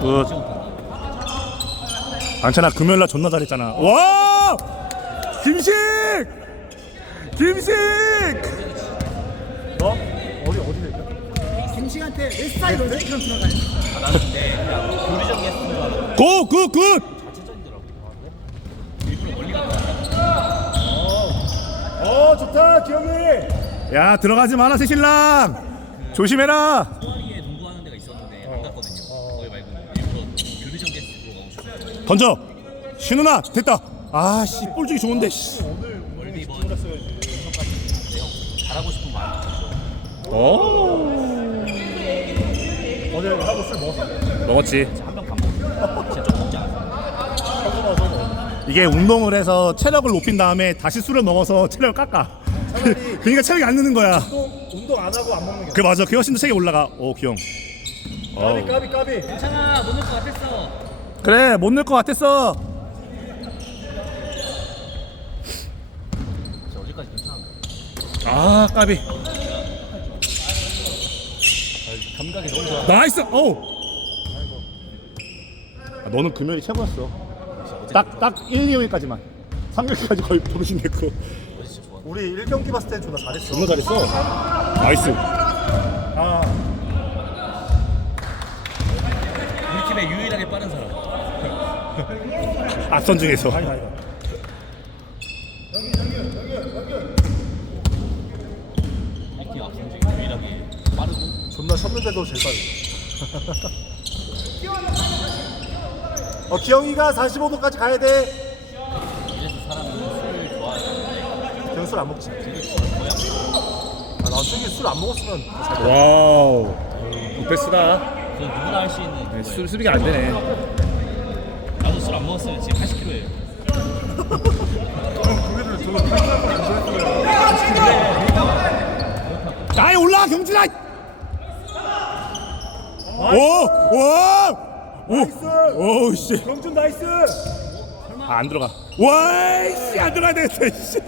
굿. 안찬아 금요일날 존나 잘했잖아. 와! 김식! 김식! 너? 어디 어디 될까? 김식한테 너지 그럼 들어가요. 알았는데 굿! 굿! 어 좋다 기영이. 야 들어가지 마라 새신랑 조심해라 소아리에 농구하는 데가 있었는데 안 갔거든요. 거기 말고 일부러 교류적 게스트로 가고 싶어. 던져 신우나 됐다 아 씨 볼 주기 좋은데 씨. 잘하고 싶은 있어. 어 어제 하고 술 먹었어. 먹었지 한병. 진짜 좀 먹지. 이게 운동을 해서 체력을 높인 다음에 다시 술을 먹어서 체력을 깎아 그러니까 체력이 안 느는 거야 운동 운동 안 하고 안 먹는 게. 그 맞아 그 훨씬 더 체력이 올라가 오 기영 까비 까비 까비. 괜찮아, 못 넣을 것 같았어. 그래 못 넣을 것 같았어. 진짜 어제까지 괜찮은데. 아 까비. 감각이 너무 좋아. 나이스! 오! 아, 너는 금요일이 최고였어. 딱 딱 1, 2위까지만. 3위까지 거의 병신했고. 우리 1경기 봤을 땐 존나 잘했어. 존나 잘했어. 나이스. 아. 우리 팀에 유일하게 빠른 사람. 앞선 중에서 아니 아니. 우리 팀 앞선 중에 유일하게 빠르고 존나 쳤는데도 제일 빨리. 어 기영이가 45도까지 가야 돼. 이래서 사람은 술을 좋아하는데 기영 술안 먹지. 아나 저기 술안 먹었으면 더 잘. 와우 그건 누구나 할 수 있는 수, 수비가 안 되네 먹었으면 지금 80kg예요. 나이 올라 경진아! 오와오오 씨. 경준 나이스. 아, 안 들어가. 와이씨 안 들어가야 되겠어 씨.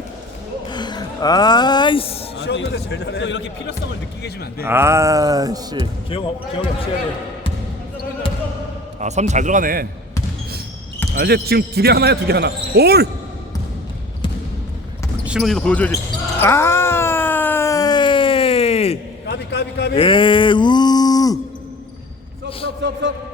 아이씨. 시험인데 제일 또 잘해. 이렇게 필요성을 느끼게 해주면 안돼. 아이씨. 없- 기영이 없이 해야 돼. 아삼잘 들어가네 아 이제 지금 두 개 하나야 두 개 하나 올 신원이도 보여줘야지 아이 까비 까비 까비. 에우 썩썩썩썩.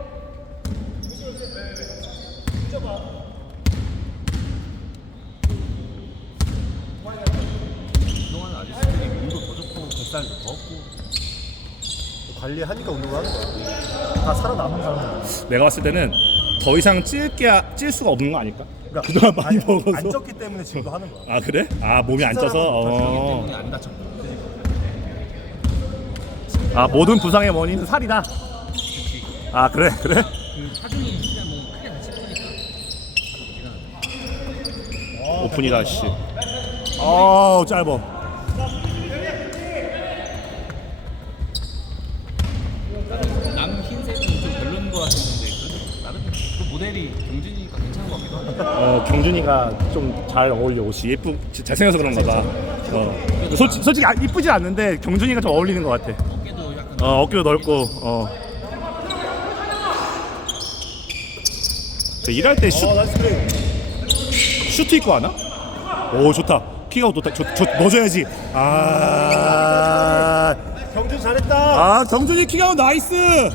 운동하는 아저씨들이 몸도 더 좋고 뱃살도 더 없고 관리하니까 운동을 하는 거야. 다 살아남은 사람들. 내가 봤을 때는 더 이상 찔게 찔 수가 없는 거 아닐까? 그러니까 그동안 많이 안- 먹어서 안 쪘기 때문에 지금도 하는 거야. 아 그래? 아 몸이 안 쪄서 어. 때문에 안 다쳤고 아 모든 부상의 원인은 살이다 아 그래 그래? 그 진짜 뭐 크게 다칠 거니까 오픈이다 씨 아우 짧어 남 흰색은 좀 별로인 거 같았는데 그래도 나름 그 모델이 경준이니까 괜찮은 것 같기도 하고 어 경준이가 좀 잘 어울려 옷이 예쁘 잘생겨서 그런가 봐 어. 솔직히, 솔직히 아, 이쁘진 않는데 경준이가 좀 어울리는 것 같아 어깨도 약간 어 어깨도 넓고 어. 저 일할 때 슛, 어. 슈트 입고 하나? 오 좋다 키가 좋다 저, 저 넣어줘야지 아, 경준 잘했다. 아 경준이 키가 나이스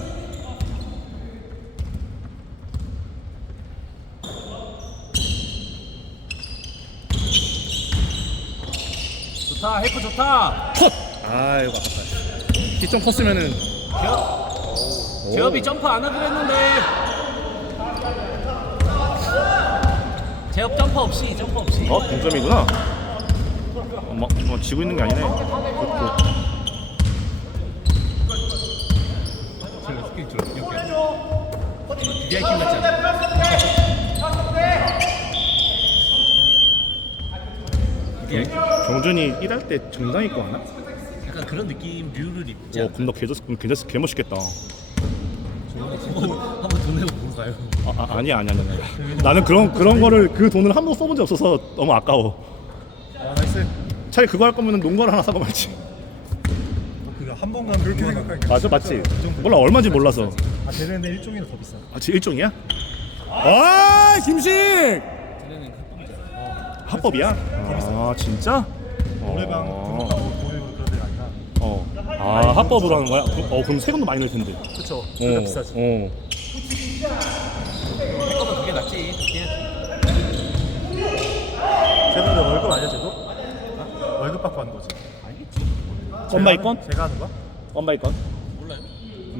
좋다 헬프 좋다 컷! 아이고 아깝다 키좀 컸으면은 제업 제업이 점프 안 하기로 했는데 제업 점프 없이 점프 없이 어? 동점이구나 어, 막, 어, 지고 있는 게 아니네 굿, 굿. 제가 스킨 좀 이렇게 비비아이 팀 같지 않아? 경- 경준이 일할 때 정장 입고 하나? 약간 그런 느낌 뷰를 입지 오? 겁나? 개졌, 개졌, 개멋있겠다. 한번 한번 돈 내고 보고 가요. 아, 아 아니야 아니야 아니야 나는 그런 그런 거를 그 돈을 한 번 써본 적 없어서 너무 아까워. 아 나이스. 차라리 그거 할 거면 농구를 하나 사고 말지. 그거 한번 가면 그렇게 생각하니까. 맞아 맞지? 몰라 얼마인지 몰라서. 아 쟤네인데 일종이라 더 비싸. 아지 일종이야? 아 김식 합법이야? 아 진짜? 노래방 어. 등록하고 돈으로 그런 데가 아니라 어. 아 합법으로 하는 거야? 그- 어 그럼 세금도 많이 낼 텐데. 그쵸 그게 어. 비싸지 어. 할 거면 그게 낫지. 그렇게 해야지. 내 월급 아니야 쟤도? 어? 월급 받고 하는 거지 제가 건? 하는- 제가 하는 거야? 엄마이 건? 몰라요?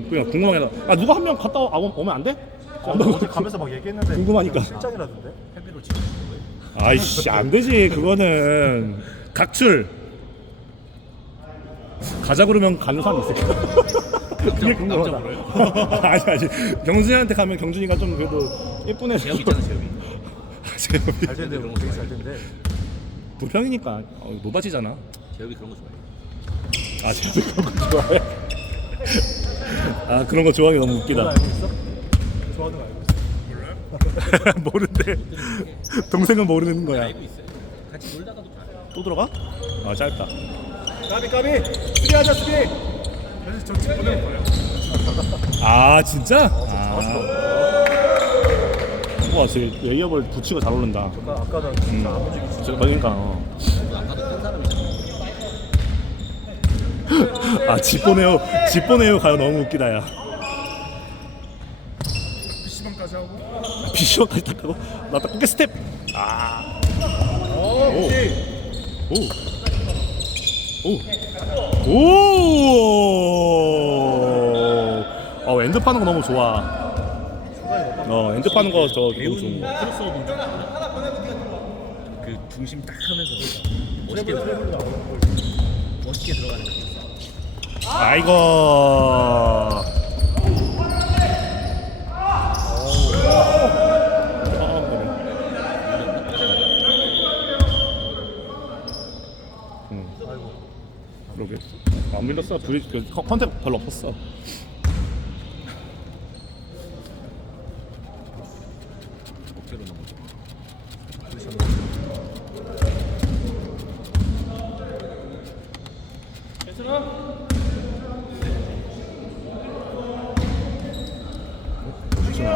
그냥 궁금하게 아 누가 한 명 갔다 와- 오면 안 돼? 아, 어제 가면서 막 얘기했는데 궁금하니까. 실장이라던데 회비로 거예요. 아이씨 안 되지 그거는 각출 가자 그러면 가는 사람 있을까? 그게 궁금하다? 아니 아니 경준이한테 가면 경준이가 좀 그래도 예쁜 애 재혁 있잖아, 재혁이. 재혁이 잘 텐데 되게 잘 텐데 부평이니까 어, 노바지잖아 재혁이 그런 거 좋아해. 아 재혁이 그런 거 좋아해? 아 그런 거 좋아하기 너무 웃기다 알고 있어? 좋아하는 거 알고 있어 모른대 동생은 모르는 거야 알고 있어요. 같이 놀다가도. 또 들어가? 아 짧다 까비 까비 수비하자 수비 그래서 저 지금 보내는 거예요 아 진짜? 잘하시더라고 와, 쟤 레이업을 붙이고 잘 오른다. 아까 아까 나 진짜 안 움직이지 저 그러니까. 어. 안 가도 큰 사람이잖아. 아, 집 보내요. 집 보내요 가요 너무 웃기다 야. PC방까지 하고 비시어까지 탁하고 나딱 고개 스텝. 아. 어 오. 그렇지 오. 오. 오. 어, 엔드 파는 거 너무 좋아. 어, 엔드 파는 거 저 너무 좋은 거. 크로스오버 좀그 중심 딱 하면서 멋있게 들어가, 멋있게 들어가는 거. 아이고. 아, 그래. 응. 아이고 그러게 안 밀렸어 둘이 그 컨- 컨셉 별로 없었어 목표로 넘어져. 정체 많이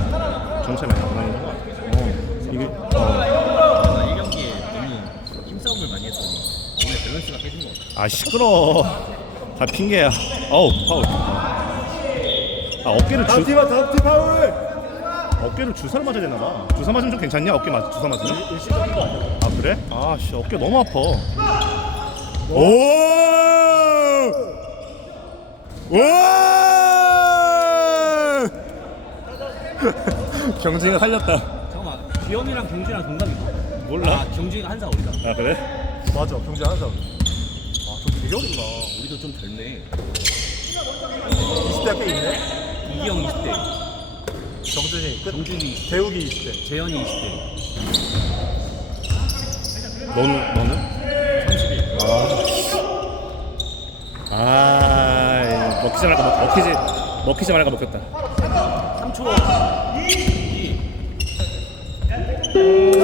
나구나 정체 많이 안 나는 거야 어 이게 어. 나 1경기에 너무 힘싸움을 많이 했더니 오늘 밸런스가 깨진 거 같 아. 아 시끄러 다 핑계야 어우 파울 아 어깨를 다음 주 팀아 다음 팀 파울 어깨를 주사를 맞아야 되나 봐 주사 맞으면 좀 괜찮냐 어깨 맞 주사 맞으면 아 그래 아씨 어깨 너무 아파 오 와! 경진이가 살렸다. 잠깐만, 기현이랑 경진이랑 동갑이다. 몰라. 아, 경진이가 한살 어리다. 아 그래? 맞아 경제 하나 어리구나 우리도 좀 덜네. 20대 꽤 있네 이기영 20대, 정준이 끝 경준이 20대, 대욱이 20대 재현이 20대. 너는 너는? 31. 아 먹히지 말까 먹 먹히지 먹히지 말까 먹혔다. 3초. 2.